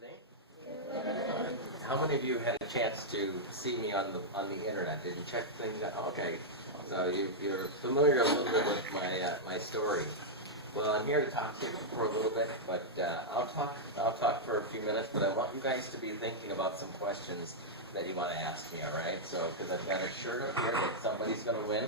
today? How many of you had a chance to see me on the internet? Did you check things out? Okay, so you're familiar a little bit with my story. Well, I'm here to talk to you for a little bit, but I'll talk for a few minutes. But I want you guys to be thinking about some questions that you want to ask me. All right? So, because I've got a shirt up here that somebody's going to win.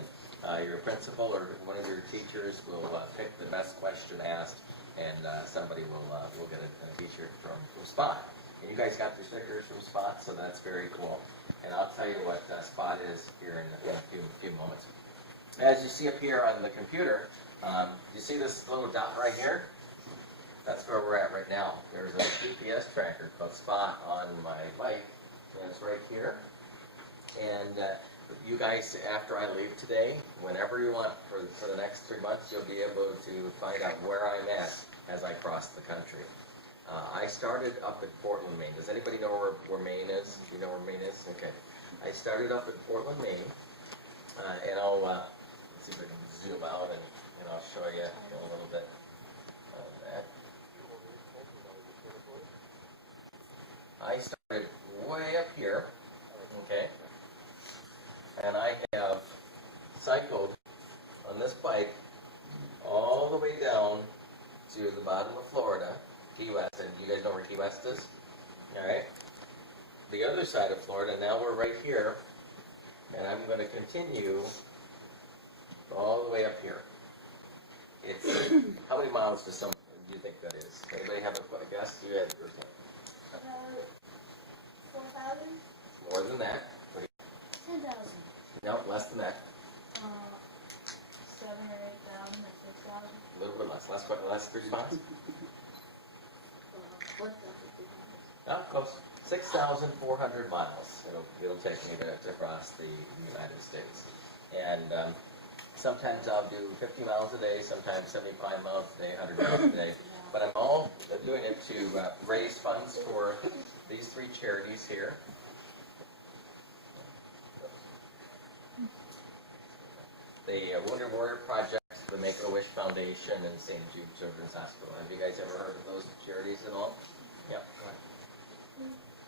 Your principal or one of your teachers will pick the best question asked, and somebody will get a T-shirt from Spot. And you guys got your stickers from Spot, so that's very cool. And I'll tell you what Spot is here in a few moments. As you see up here on the computer, you see this little dot right here? That's where we're at right now. There's a GPS tracker called Spot on my bike, and it's right here. And you guys, after I leave today, whenever you want for the next 3 months, you'll be able to find out where I'm at as I cross the country. I started up at Portland, Maine. Does anybody know where Maine is? Do you know where Maine is? Okay. I started up at Portland, Maine, and I'll let's see if I can zoom out and I'll show you a little bit of that. I started way up here, okay, and I have cycled on this bike all the way down to the bottom of Florida, Key West, and you guys know where Key West is? Alright? The other side of Florida, now we're right here, and I'm going to continue all the way up here. It's, how many miles do you think that is? Anybody have a guess? You had the first one. 4,000? More than that. 10,000. No, less than that. 7 or 8,000 or 6,000. A little bit less. Less 3 miles? 4,000. No, close. 6,400 miles. It'll take me to cross the United States. And sometimes I'll do 50 miles a day, sometimes 75 miles a day, 100 miles a day. But I'm all doing it to raise funds for these 3 charities here. The Wounded Warrior Project, the Make-A-Wish Foundation, and St. Jude Children's Hospital. Have you guys ever heard of those charities at all? Yeah.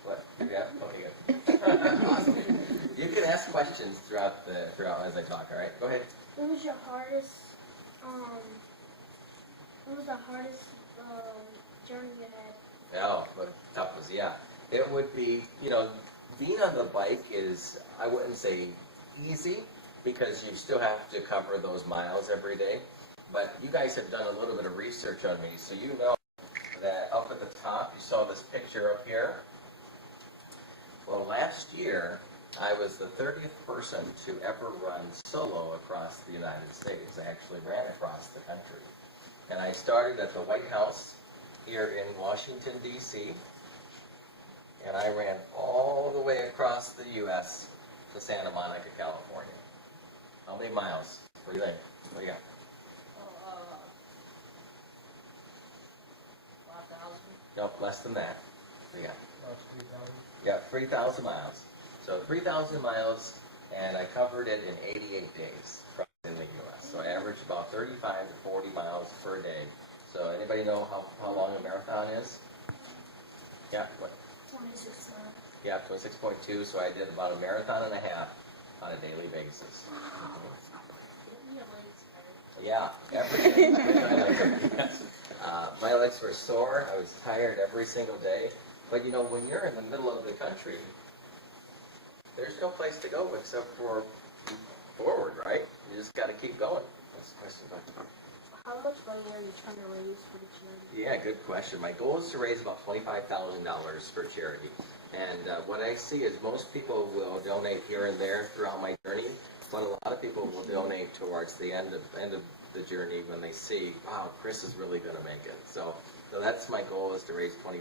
What? Yeah. Okay. Good. You can ask questions throughout as I talk. All right. Go ahead. What was your hardest? What was the hardest journey you had? Oh, what tough was, yeah. It would be, being on the bike is, I wouldn't say easy, because you still have to cover those miles every day. But you guys have done a little bit of research on me, so you know that up at the top, you saw this picture up here. Well, last year, I was the 30th person to ever run solo across the United States. I actually ran across the country. And I started at the White House here in Washington, D.C., and I ran all the way across the U.S. to Santa Monica, California. How many miles? What do you think? What do you got? 5,000. Nope, less than that. What do you got? 3,000. Yeah, 3,000 miles. So 3,000 miles, and I covered it in 88 days in the U.S. So I averaged about 35 to 40 miles per day. So anybody know how long a marathon is? Yeah, what? 26 miles. Yeah, 26.2. So I did about a marathon and a half on a daily basis. Yeah, every day. My legs were sore. I was tired every single day. But when you're in the middle of the country, there's no place to go except for forward, right? You just got to keep going. That's the question. How much money are you trying to raise for the charity? Yeah, good question. My goal is to raise about $25,000 for charity. And what I see is most people will donate here and there throughout my journey, but a lot of people will donate towards the end of the journey when they see, wow, Chris is really going to make it. So that's my goal, is to raise $25,000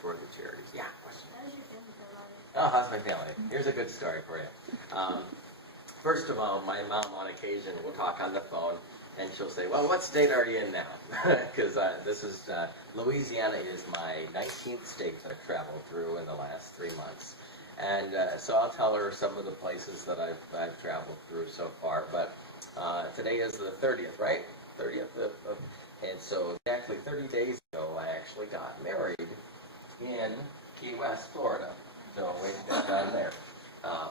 for the charities. Yeah, question. How's your family feel about it? Oh, how's my family? Here's a good story for you. First of all, my mom on occasion will talk on the phone, and she'll say, well, what state are you in now? Because this is, Louisiana is my 19th state that I've traveled through in the last 3 months. And so I'll tell her some of the places that I've traveled through so far. But today is the 30th, right? 30th and so exactly 30 days ago, I actually got married in Key West, Florida. So waiting down there.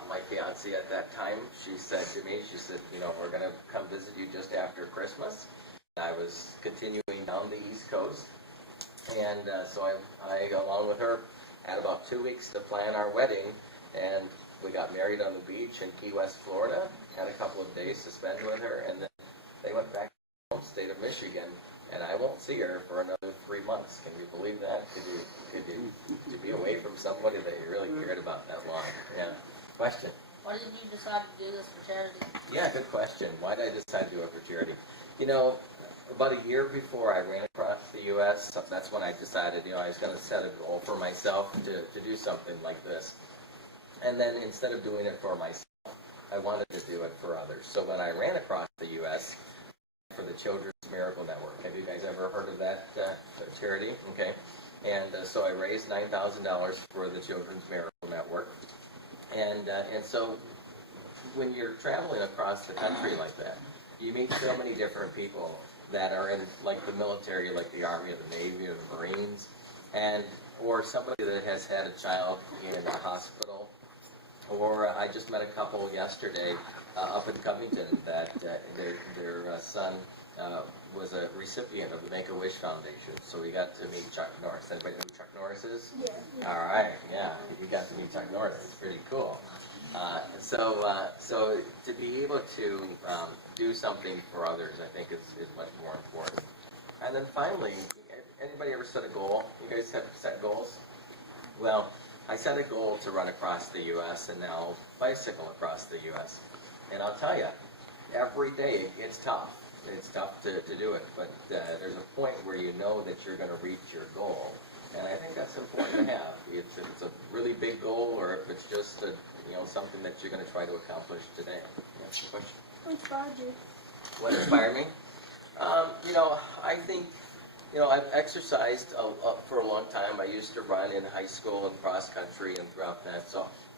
My fiance at that time, she said to me, she said, you know, we're going to come visit you just after Christmas. I was continuing down the East Coast, and so I, along with her, had about 2 weeks to plan our wedding, and we got married on the beach in Key West, Florida, had a couple of days to spend with her, and then they went back to the home state of Michigan, and I won't see her for another 3 months. Can you believe that? To be away from somebody that you really cared about that long? Yeah. Question? Why did you decide to do this for charity? Yeah, good question. Why did I decide to do it for charity? You know, about a year before I ran across the U.S., that's when I decided, you know, I was going to set a goal for myself to do something like this. And then instead of doing it for myself, I wanted to do it for others. So when I ran across the U.S. for the Children's Miracle Network, have you guys ever heard of that charity? Okay. And so I raised $9,000 for the Children's Miracle Network. And so when you're traveling across the country like that, you meet so many different people that are in like the military, like the Army or the Navy or the Marines, and or somebody that has had a child in a hospital. Or I just met a couple yesterday up in Covington that their son was a recipient of the Make-A-Wish Foundation. So we got to meet Chuck Norris. Anybody know who Chuck Norris is? Yeah. All right, yeah, we got to meet Chuck Norris. It's pretty cool. So to be able to do something for others, I think is much more important. And then finally, anybody ever set a goal? You guys have set goals? Well, I set a goal to run across the U.S. and now bicycle across the U.S. And I'll tell you, every day it's tough. It's tough to do it, but there's a point where you know that you're going to reach your goal. And I think that's important to have. If it's a really big goal or if it's just something that you're going to try to accomplish today. That's the question. What inspired you? What inspired me? I think, I've exercised for a long time. I used to run in high school and cross country and throughout that.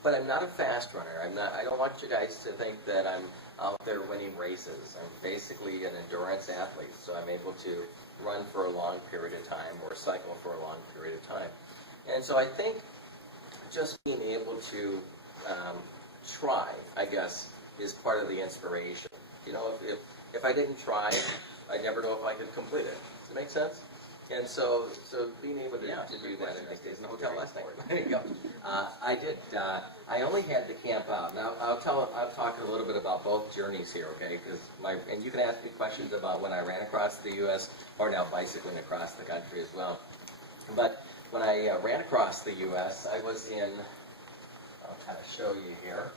But I'm not a fast runner. I don't want you guys to think that I'm out there winning races. I'm basically an endurance athlete, so I'm able to run for a long period of time or cycle for a long period of time. And so I think just being able to try, I guess, is part of the inspiration. If I didn't try, I'd never know if I could complete it. Does it make sense? And so being able to do that, I think, stayed in the hotel last night. There you go. I did. I only had to camp out. Now I'll talk a little bit about both journeys here, okay? And you can ask me questions about when I ran across the U.S. or now bicycling across the country as well. But when I ran across the U.S., I was in. I'll kind of show you here.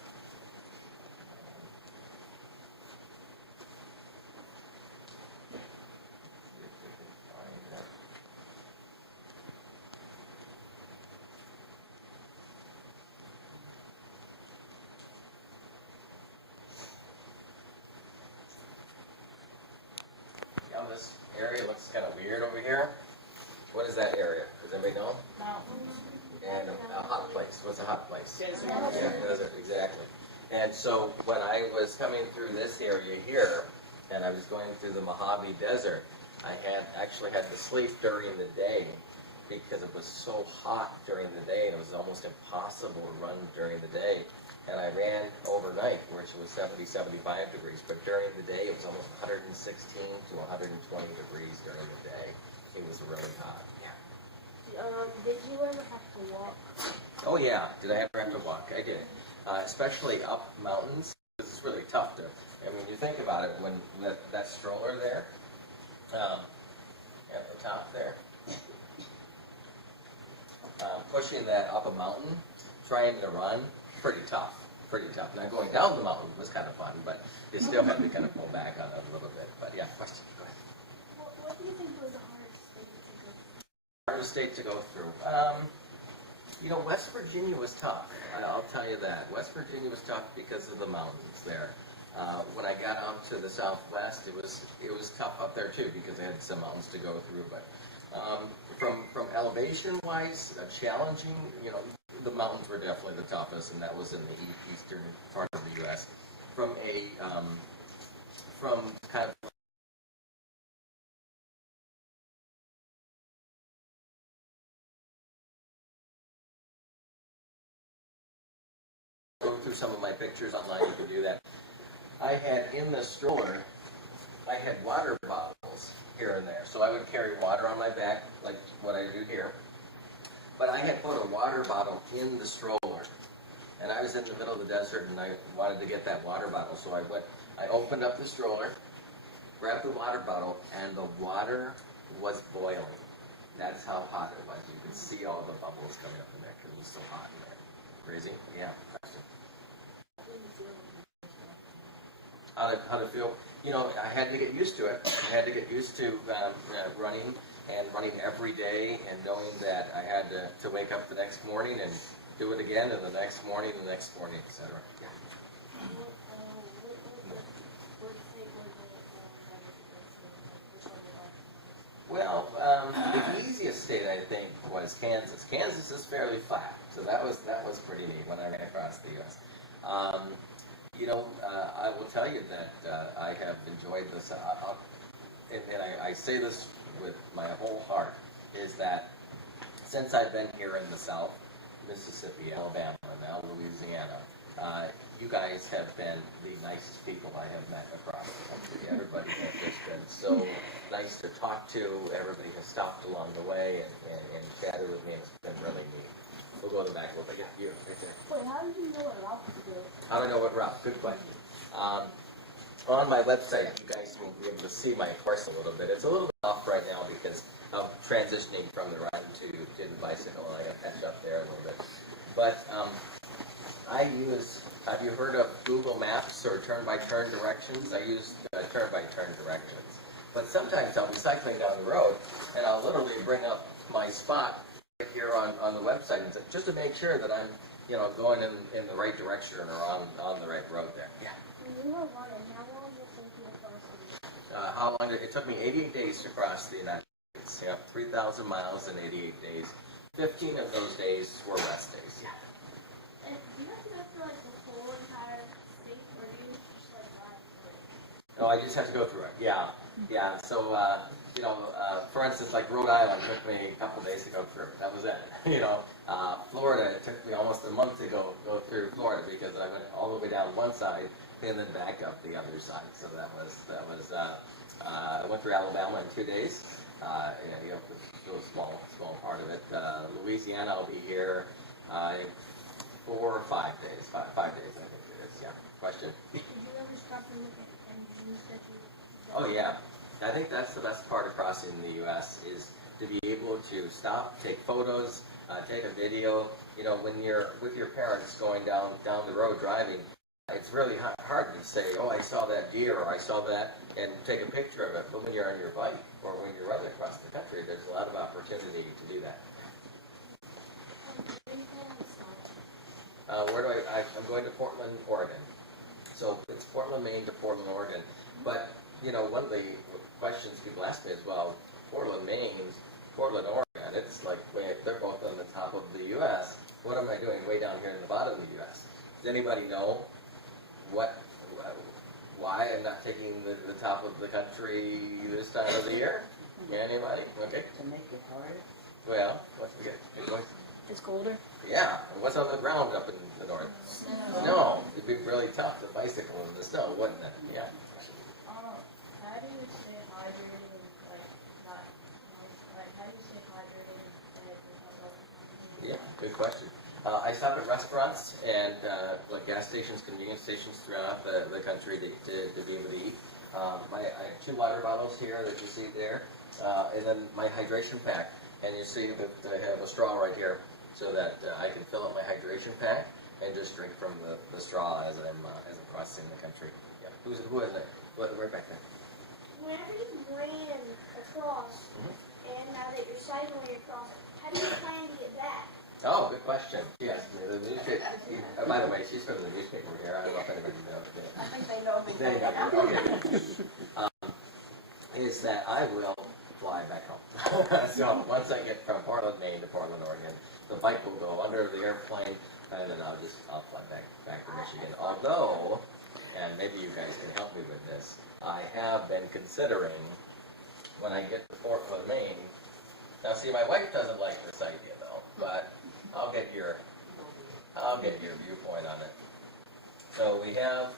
This area looks kind of weird over here. What is that area? Does anybody know? Mountains. And a hot place. What's a hot place? Desert. Yeah, desert, exactly. And so when I was coming through this area here, and I was going through the Mojave Desert, I actually had to sleep during the day because it was so hot during the day, and it was almost impossible to run during the day. And I ran overnight, which was 70, 75 degrees. But during the day, it was almost 116 to 120 degrees during the day. It was really hot. Yeah. Did you ever have to walk? Oh, yeah. Did I ever have to walk? I did. Especially up mountains. It's really tough to, you think about it, when that stroller there, at the top there, pushing that up a mountain, trying to run, pretty tough. Now going down the mountain was kind of fun, but you still had to kind of pull back on it a little bit. But yeah, question. Go ahead. What do you think was the hardest state to go through? Hardest state to go through. West Virginia was tough. I'll tell you that. West Virginia was tough because of the mountains there. When I got out to the southwest, it was tough up there too because I had some mountains to go through. But from elevation-wise, challenging. The mountains were definitely the toughest, and that was in the eastern part of the U.S. From kind of through some of my pictures online, you can do that. I had in the stroller, I had water bottles here and there. So I would carry water on my back, like what I do here. But I had put a water bottle in the stroller. And I was in the middle of the desert and I wanted to get that water bottle. So I opened up the stroller, grabbed the water bottle, and the water was boiling. That's how hot it was. You could see all the bubbles coming up in there because it was so hot in there. Crazy? Yeah. How to feel? You know, I had to get used to it. I had to get used to running every day and knowing that I had to wake up the next morning and do it again, and the next morning, etc. Yeah. Well, the easiest state I think was Kansas. Kansas is fairly flat, so that was pretty neat when I ran across the U.S. You know, I will tell you that I have enjoyed this, and I say this with my whole heart, is that since I've been here in the South, Mississippi, Alabama, now Louisiana, you guys have been the nicest people I have met across the country. Everybody has just been so nice to talk to. Everybody has stopped along the way and chatted with me, and it's been really neat. We'll go to the back. We'll get you right there. Wait, how did you know what route to go? How do I know what route? Good question. On my website, you guys will be able to see my course a little bit. It's a little bit off right now because of transitioning from the ride to the bicycle. I got to catch up there a little bit. But I use, have you heard of Google Maps or turn-by-turn directions? I use turn-by-turn directions. But sometimes I'll be cycling down the road and I'll literally bring up my spot right here on the website and just to make sure that I'm, you know, going in the right direction or on the right road there. Yeah. When you were running, how long did it take you to cross the How long it took me 88 days to cross the United States. Yeah, 3,000 miles in 88 days. 15 of those days were rest days. Yeah. And do you have to go through like the whole entire state, or do you just like ride through it? No, I just have to go through it. Yeah, yeah. So, you know, for instance, like Rhode Island took me a couple days to go through. That was it. You know, Florida, it took me almost a month to go through Florida because I went all the way down one side and then back up the other side. So that was. I went through Alabama in 2 days. You know, it was a small part of it. Louisiana, I'll be here 4 or 5 days. 5 days, I think it is. Yeah. Question. Did you ever stop and look at any views that you? Oh yeah, I think that's the best part of crossing the U.S. is to be able to stop, take photos, take a video. You know, when you're with your parents going down the road driving, it's really hard to say, oh, I saw that deer or I saw that, and take a picture of it. But when you're on your bike or when you're running across the country, there's a lot of opportunity to do that. I'm going to Portland, Oregon. So it's Portland, Maine to Portland, Oregon. But, you know, one of the questions people ask me is, well, Portland, Maine, Portland, Oregon, it's like, they're both on the top of the U.S. What am I doing way down here in the bottom of the U.S.? Does anybody know why I'm not taking the top of the country this time of the year? Anybody? Okay. To make it harder? Well, what's the good? It's colder. Yeah, and what's on the ground up in the north? Snow. It'd be really tough to bicycle in the snow, wouldn't it? Yeah. How do you stay hydrated and not how do you stay hydrated and Yeah, good question. I stop at restaurants and like gas stations, convenience stations throughout the country to be able to eat. I have 2 water bottles here that you see there, and then my hydration pack. And you see that I have a straw right here so that I can fill up my hydration pack and just drink from the straw as I'm crossing the country. Yeah. Who is it? Right back there. Whenever you ran across, and now that you're cycling across, how do you plan to get back? Oh, good question. Yes, the newspaper. By the way, she's from the newspaper here. I don't know if anybody knows. I think they know me. There you go. Okay. Is that I will fly back home. So once I get from Portland, Maine to Portland, Oregon, the bike will go under the airplane, and then I'll fly back to Michigan. Although, and maybe you guys can help me with this, I have been considering when I get to Portland, Maine. Now, see, my wife doesn't like this idea though, but I'll get your viewpoint on it. So we have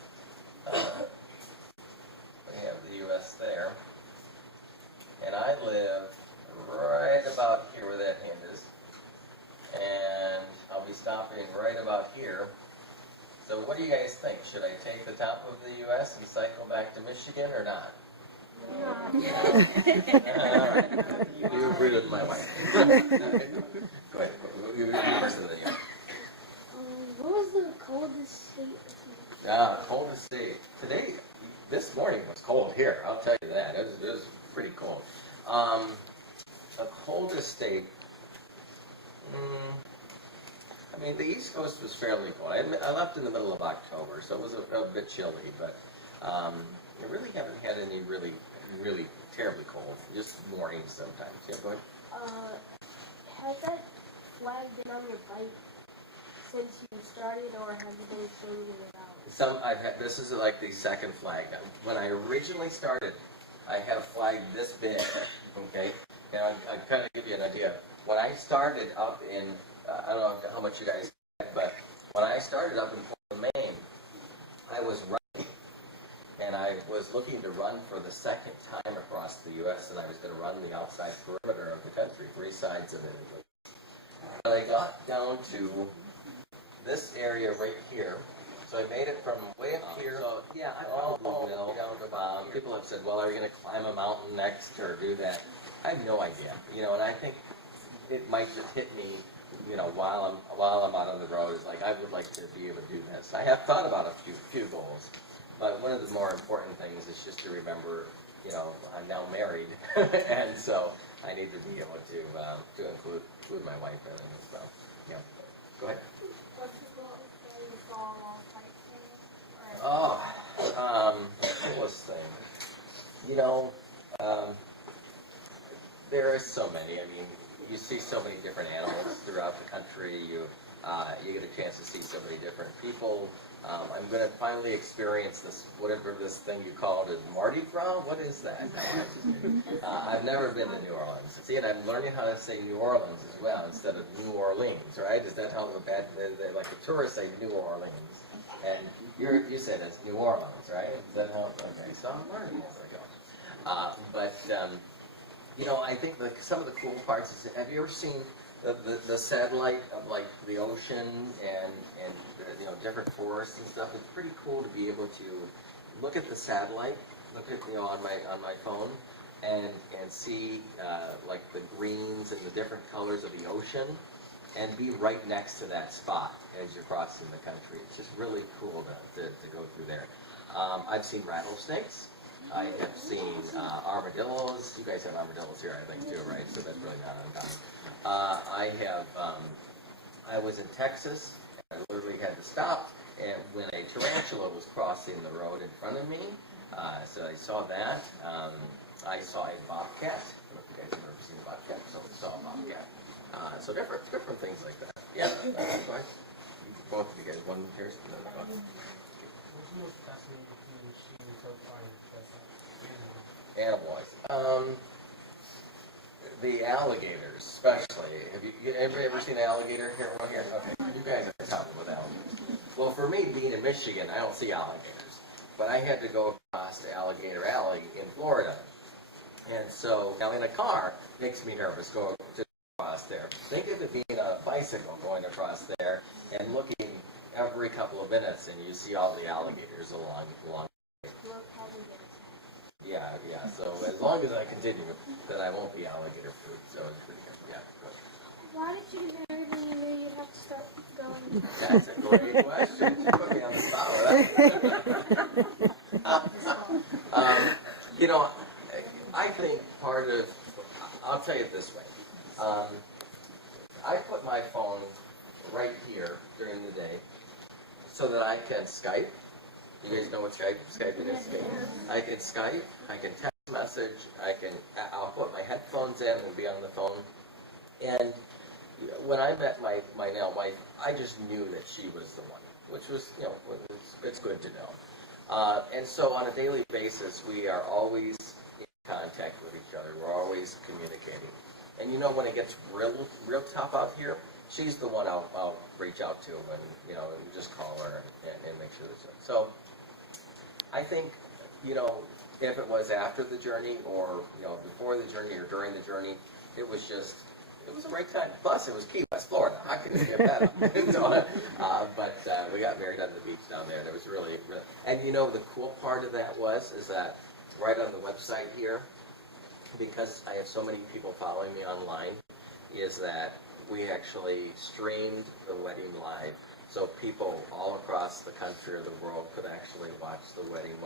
the U.S. there, and I live right about here where that hand is, and I'll be stopping right about here. So what do you guys think? Should I take the top of the U.S. and cycle back to Michigan or not? All right. You agree with my wife. Go ahead. You first than you. What was the coldest state? Coldest state. Today, this morning was cold here. I'll tell you that. It was pretty cold. The coldest state. I mean, the East Coast was fairly cold. I left in the middle of October, so it was a bit chilly, but I really haven't had any really terribly cold. Just mornings sometimes. Yeah, go ahead. Has that flag been on your bike since you started, or has it been changing about? This is like the second flag. When I originally started, I had a flag this big. Okay, now I kind of give you an idea. When I started up in, I don't know how much you guys had, but when I started up in Portland, Maine, I was running, and I was looking to run for the second time across the U.S., and I was going to run the outside perimeter of the country, 3 sides of it. But I got down to this area right here, so I made it from way up here. So yeah, I probably will down to people have said, well, are you going to climb a mountain next or do that? I have no idea, and I think it might just hit me, while I'm out on the road. It's like I would like to be able to do this. I have thought about a few goals, but one of the more important things is just to remember, I'm now married, and so I need to be able to include my wife in it as well. Yeah, go ahead. What people say you fall Coolest thing. There are so many. I mean, you see so many different animals throughout the country. You get a chance to see so many different people. I'm going to finally experience this, whatever this thing you called it, Mardi Gras. What is that? I've never been to New Orleans. See, and I'm learning how to say New Orleans as well instead of New Orleans, right? Is that how like the tourists say New Orleans? And you said it's New Orleans, right? Is that how? Okay, so I'm learning as I go. I think some of the cool parts is, have you ever seen the satellite of like the ocean and different forests and stuff? It's pretty cool to be able to look at the satellite, look at on my phone, and see like the greens and the different colors of the ocean, and be right next to that spot as you're crossing the country. It's just really cool to go through there. I've seen rattlesnakes. I have seen armadillos. You guys have armadillos here, I think, too, right? So that's really not uncommon. I was in Texas, and I literally had to stop and when a tarantula was crossing the road in front of me. So I saw that. I saw a bobcat. I don't know if you guys have ever seen a bobcat, so I saw a bobcat. So different things like that. Yeah, that's fine. Both of you guys, one here, another one. What's the most fascinating thing you've seen so far? Animals. The alligators, especially. Have you ever seen an alligator here? One here? Okay, you guys are talking with alligators. Well, for me, being in Michigan, I don't see alligators, but I had to go across the Alligator Alley in Florida, and so now in a car makes me nervous going to across there. Think of it being on a bicycle going across there and looking every couple of minutes, and you see all the alligators along. Yeah. So as long as I continue, then I won't be alligator food. So it's pretty good. Yeah. Good. Why did you get married when you knew you'd have to start going? That's a great question. You put me on the spot with that. I think part of, I'll tell you it this way. I put my phone right here during the day so that I can Skype. You guys know what Skyping is? I can Skype, I can text message, I'll put my headphones in and be on the phone. And when I met my now wife, I just knew that she was the one, which was, it's good to know. And so on a daily basis, we are always in contact with each other. We're always communicating. And when it gets real tough out here, she's the one I'll reach out to and, you know, and just call her and make sure that's it. So I think, you know, if it was after the journey or, you know, before the journey or during the journey, it was a great time. Plus, it was Key West, Florida. I couldn't get better. So, but we got married on the beach down there, and it was really, and you know, the cool part of that is that right on the website here, because I have so many people following me online, is that we actually streamed the wedding live. So people all across the country or the world could actually watch the wedding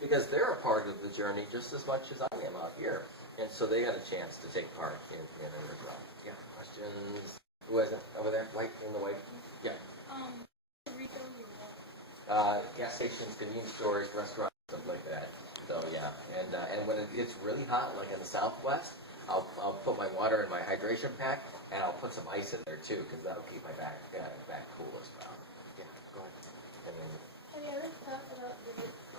because they're a part of the journey just as much as I am out here. And so they had a chance to take part in it as well. Yeah, questions? Who is it over there? White in the white? Yeah. Gas stations, convenience stores, restaurants, stuff like that. So yeah, and when it gets really hot, like in the Southwest, I'll put my water in my hydration pack, and I'll put some ice in there too, because that'll keep my back cool as well. Yeah, go ahead. Have you ever thought about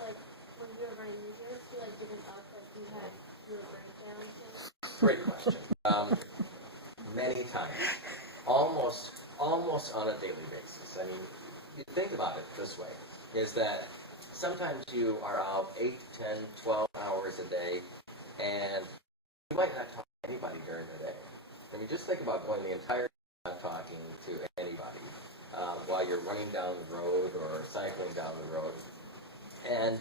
like when you were running videos, you like didn't talk like you had your breakdowns? Great question. Many times, almost on a daily basis. I mean, you think about it this way: is that sometimes you are out 8, 10, 12 hours a day, and you might not talk to anybody during the day. I mean, just think about going the entire day not talking to anybody while you're running down the road or cycling down the road, and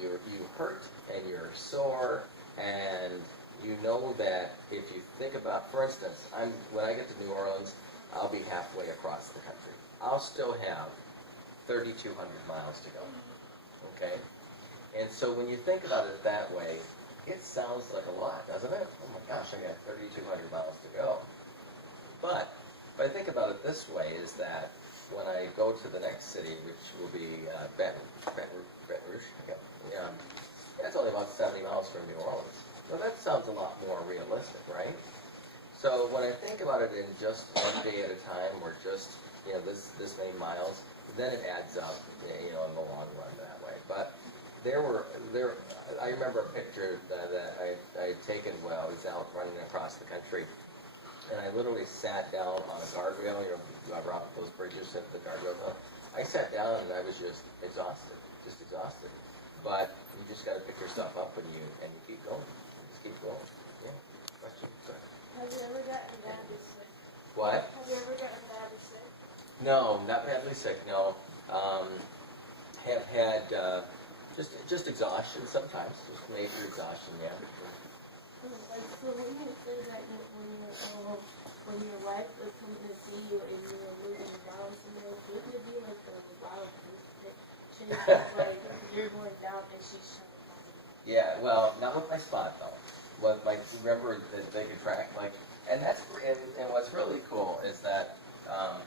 you hurt and you're sore, and you know that if you think about, for instance, when I get to New Orleans, I'll be halfway across the country. I'll still have 3,200 miles to go. Okay, and so when you think about it that way, it sounds like a lot, doesn't it? Oh my gosh, I got 3,200 miles to go. But if I think about it this way, is that when I go to the next city, which will be Baton Rouge, yeah, it's only about 70 miles from New Orleans. So that sounds a lot more realistic, right? So when I think about it in just one day at a time, or just, you know, this many miles, then it adds up, you know, in the long run that way. But I remember a picture that I had taken while I was out running across the country, and I literally sat down on a guardrail. You know, you ever off those bridges at the guardrail? I sat down and I was just exhausted. But you just got to pick yourself up and you keep going. Just keep going. Yeah. Question? Sorry. Have you ever gotten badly sick? What? Have you ever gotten badly sick? No, not badly sick. No. Have had just exhaustion sometimes. Just major exhaustion. Yeah. Like, so when you say that when your wife was coming to see you and you were losing miles, you know, wouldn't it be like the wild change, like you're going down and she's trying to find you? Yeah, well, not with my spot though. With my, remember that they could track, like, and what's really cool is that I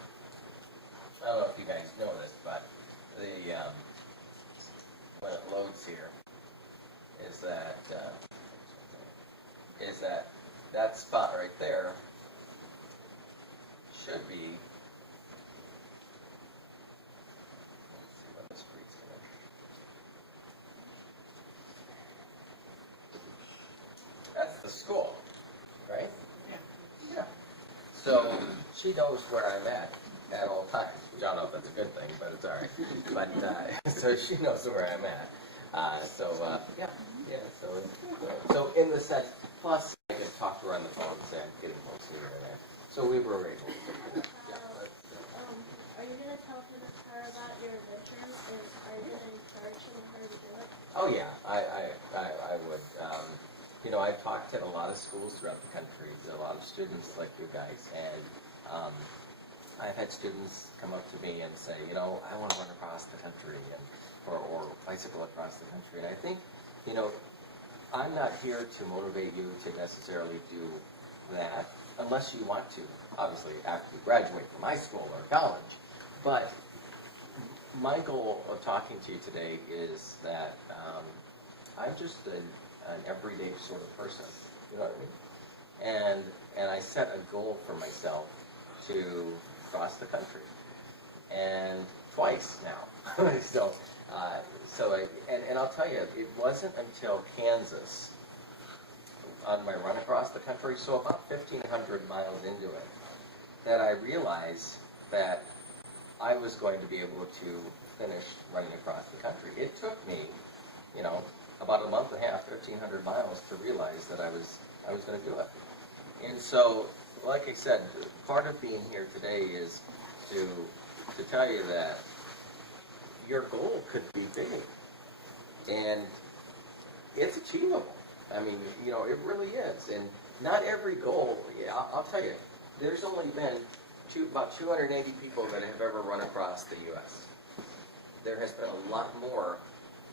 don't know if you guys know this, but the when it loads here is that spot right there should be. Let's see when this breed's coming. That's the school, right? Yeah. So she knows where I'm at all times. Which I don't know if that's a good thing, but it's all right. But so she knows where I'm at. So in the sense, plus I can talk to her on the phone and say I'm getting close to her. So we were able to do that. Are you gonna talk to her about your adventures, and are you gonna encourage her to do it? Oh yeah, I would. You know, I've talked to a lot of schools throughout the country, a lot of students like you guys, and I've had students come up to me and say, you know, I want to run across the country, or bicycle across the country. And I think, you know, I'm not here to motivate you to necessarily do that, unless you want to, obviously, after you graduate from high school or college. But my goal of talking to you today is that I'm just an everyday sort of person, you know what I mean? And I set a goal for myself to cross the country, and twice now. And I'll tell you, it wasn't until Kansas on my run across the country, so about 1,500 miles into it, that I realized that I was going to be able to finish running across the country. It took me, about a month and a half, 1,500 miles to realize that I was going to do it. And so, like I said, part of being here today is to tell you that your goal could be big, and it's achievable. I mean, it really is. And not every goal, I'll tell you, there's only been about 280 people that have ever run across the U.S. There has been a lot more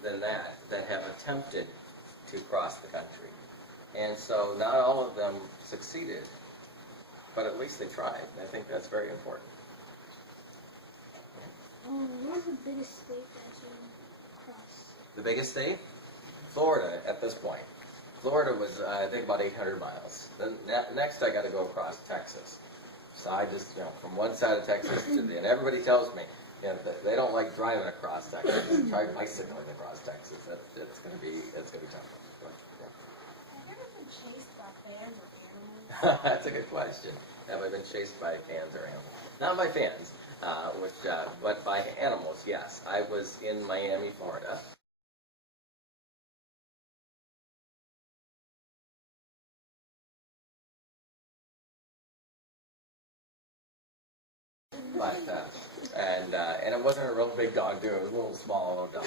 than that have attempted to cross the country. And so not all of them succeeded, but at least they tried. I think that's very important. What's the biggest state that you crossed? The biggest state? Florida at this point. Florida was, I think, about 800 miles. Then next I got to go across Texas. So I just, from one side of Texas to the, and everybody tells me, they don't like driving across Texas. Try bicycling across Texas. It's going to be tough. But, Have you ever been chased by fans or animals? That's a good question. Have I been chased by fans or animals? Not by fans, but by animals, yes. I was in Miami, Florida. But, and it wasn't a real big dog, too. It was a little small dog.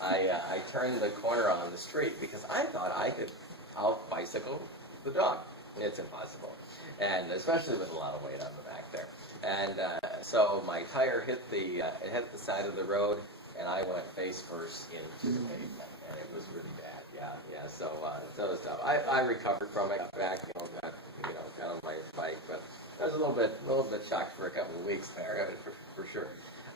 I turned the corner on the street because I thought I could out-bicycle the dog. It's impossible. And especially with a lot of weight on the back there. And so my tire hit the side of the road, and I went face first into the pavement. And it was really bad. Yeah. So it was tough. I recovered from it, got back, got on my bike, but I was a little bit shocked for a couple of weeks there, for sure.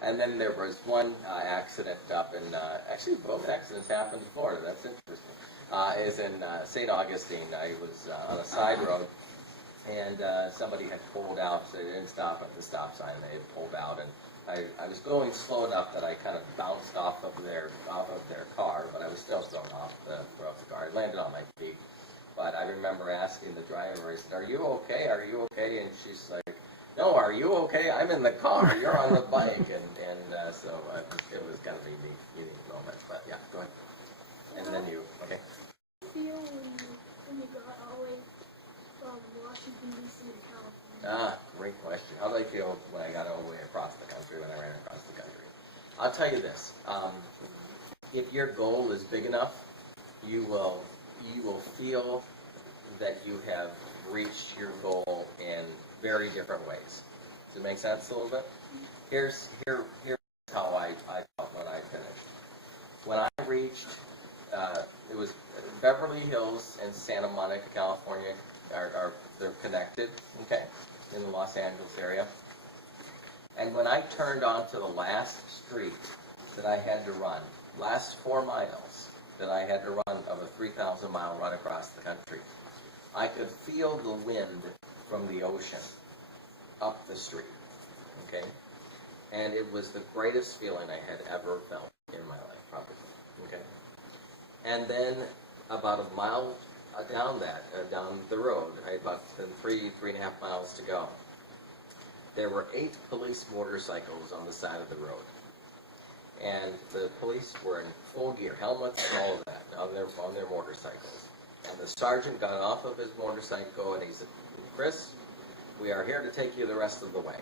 And then there was one accident up in, actually both accidents happened in Florida. That's interesting. Is in St. Augustine. I was on a side road, and somebody had pulled out. So they didn't stop at the stop sign. They had pulled out, and I was going slow enough that I kind of bounced off of their car, but I was still thrown off the car. I landed on my feet. But I remember asking the driver, I said, "Are you okay? Are you okay?" And she's like, "No, are you okay? I'm in the car. You're on the bike." And so it was kind of a unique moment. But yeah, go ahead. And then you, okay? How do you feel when you got all the way from Washington, D.C. to California? Great question. How did I feel when I got all the way across the country, when I ran across the country? I'll tell you this. If your goal is big enough, you will feel that you have reached your goal in very different ways. Does it make sense a little bit? Here's how I felt when I finished. When I reached, it was Beverly Hills and Santa Monica, California, they're connected, okay, in the Los Angeles area. And when I turned onto the last street that I had to run, last 4 miles that I had to run of a 3,000-mile run across the country, I could feel the wind from the ocean up the street, okay? And it was the greatest feeling I had ever felt in my life, probably, okay? And then about a mile down the road, I had about 3.5 miles to go. There were 8 police motorcycles on the side of the road. And the police were in full gear, helmets and all of that, on their motorcycles. And the sergeant got off of his motorcycle and he said, "Chris, we are here to take you the rest of the way."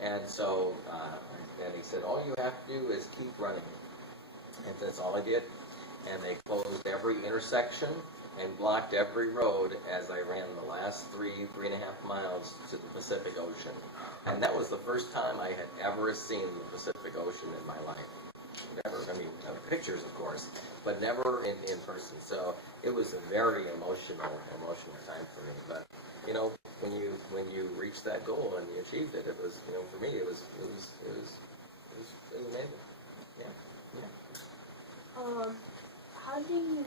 And so, and he said, "All you have to do is keep running." And that's all I did. And they closed every intersection and blocked every road as I ran the last 3.5 miles to the Pacific Ocean. And that was the first time I had ever seen the Pacific Ocean in my life. Never, I mean, pictures, of course, but never in person. So it was a very emotional time for me. But when you reach that goal and you achieved it, it was, for me, it was amazing. Yeah. How do you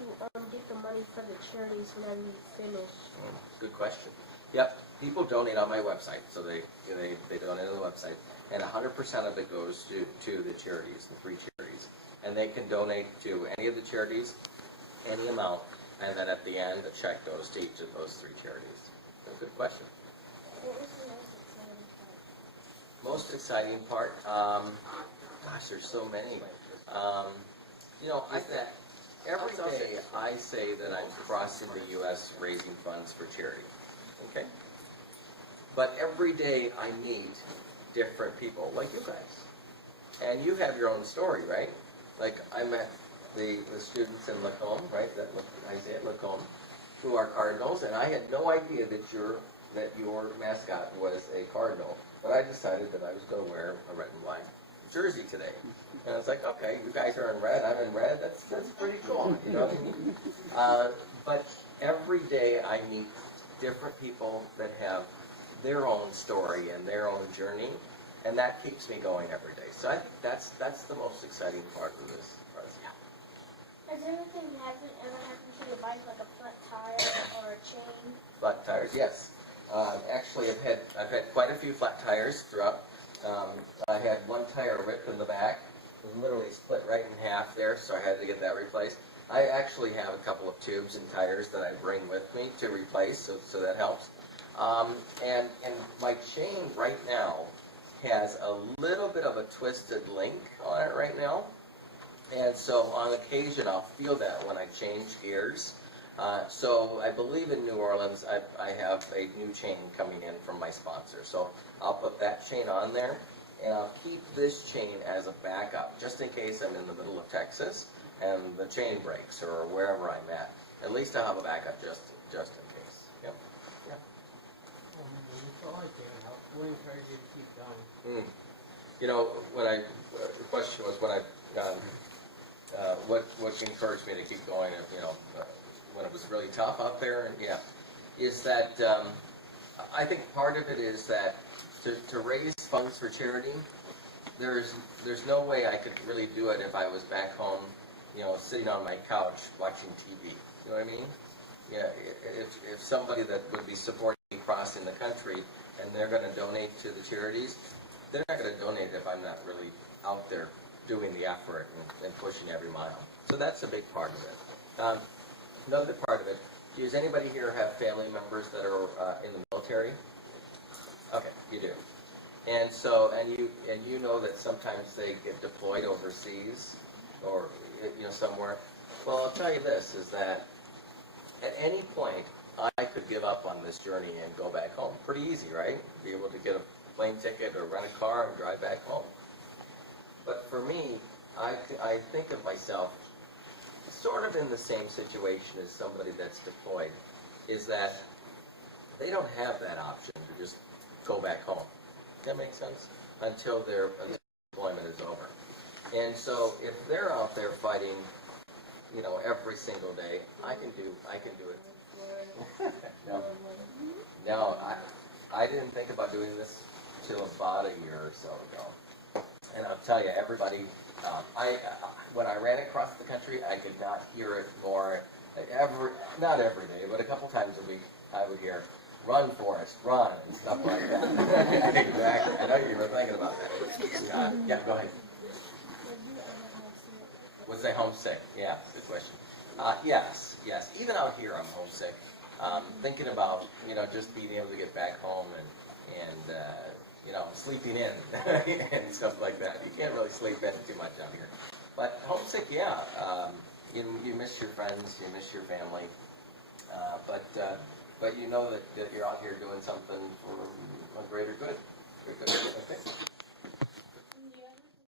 get the money for the charities whenever you finish? Good question. Yep, people donate on my website, so they donate on the website, and 100% of it goes to the charities, the 3 charities, and they can donate to any of the charities, any amount, and then at the end, a check goes to each of those 3 charities. So, good question. What was the most exciting part? Most exciting part, gosh, there's so many. Every day I say that I'm crossing the U.S. raising funds for charity. Okay? But every day I meet different people, like you guys. And you have your own story, right? Like, I met the students in Lacombe, right, Isaiah Lacombe, who are Cardinals, and I had no idea that your mascot was a Cardinal, but I decided that I was going to wear a red and black jersey today. And I was like, okay, you guys are in red, I'm in red, that's pretty cool, you know what I mean? But every day I meet different people that have their own story and their own journey, and that keeps me going every day. So I think that's the most exciting part of this. Has anything ever happened to your bike, like a flat tire or a chain? Flat tires, yes. Actually, I've had quite a few flat tires throughout. I had one tire ripped in the back. It was literally split right in half there, so I had to get that replaced. I actually have a couple of tubes and tires that I bring with me to replace, so that helps. And my chain right now has a little bit of a twisted link on it right now. And so on occasion I'll feel that when I change gears. So I believe in New Orleans I have a new chain coming in from my sponsor. So I'll put that chain on there, and I'll keep this chain as a backup, just in case I'm in the middle of Texas and the chain breaks or wherever I'm at. At least I'll have a backup just in case. Yep. Yeah. When you feel like giving up, what encourages you to keep going? You know, the question was what encouraged me to keep going, when it was really tough out there, and is that I think part of it is that to raise funds for charity, there's no way I could really do it if I was back home, sitting on my couch watching TV. You know what I mean? Yeah, if somebody that would be supporting me crossing the country and they're going to donate to the charities, they're not going to donate if I'm not really out there doing the effort and pushing every mile. So that's a big part of it. Another part of it, does anybody here have family members that are in the military? Okay, you do. And so, and you know that sometimes they get deployed overseas or somewhere. Well, I'll tell you this, is that at any point I could give up on this journey and go back home. Pretty easy, right? Be able to get a plane ticket or rent a car and drive back home. But for me, I think of myself sort of in the same situation as somebody that's deployed, is that they don't have that option to just go back home. That makes sense? Until their deployment is over. And so if they're out there fighting, every single day, I can do it. No, I didn't think about doing this till about a year or so ago. And I'll tell you, everybody, when I ran across the country, I could not hear it more. Not every day, but a couple times a week, I would hear, "Run, Forrest, run," and stuff like that. Exactly. I know you were thinking about that. Yeah, go ahead. Was I homesick? Yeah, good question. Yes. Even out here, I'm homesick. Thinking about, just being able to get back home and sleeping in and stuff like that. You can't really sleep in too much out here. But homesick, yeah. You miss your friends, you miss your family. But you know that you're out here doing something for